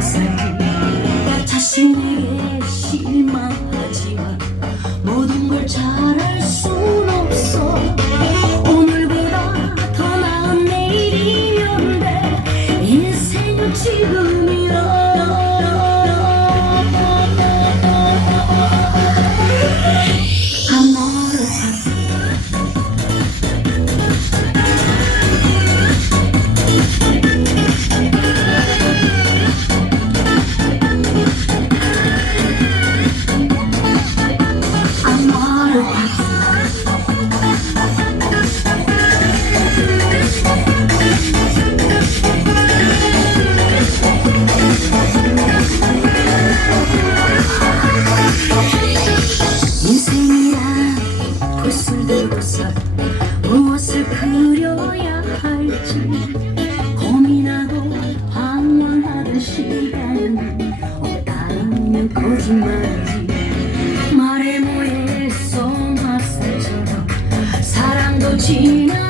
Listen. 그려야 할지 고민하고 방황하던 시간은 없다는 거짓말이지. 말해 뭐해 소마스처럼 사랑도 지나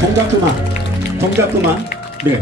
동작 그만. 동작 그만. 네.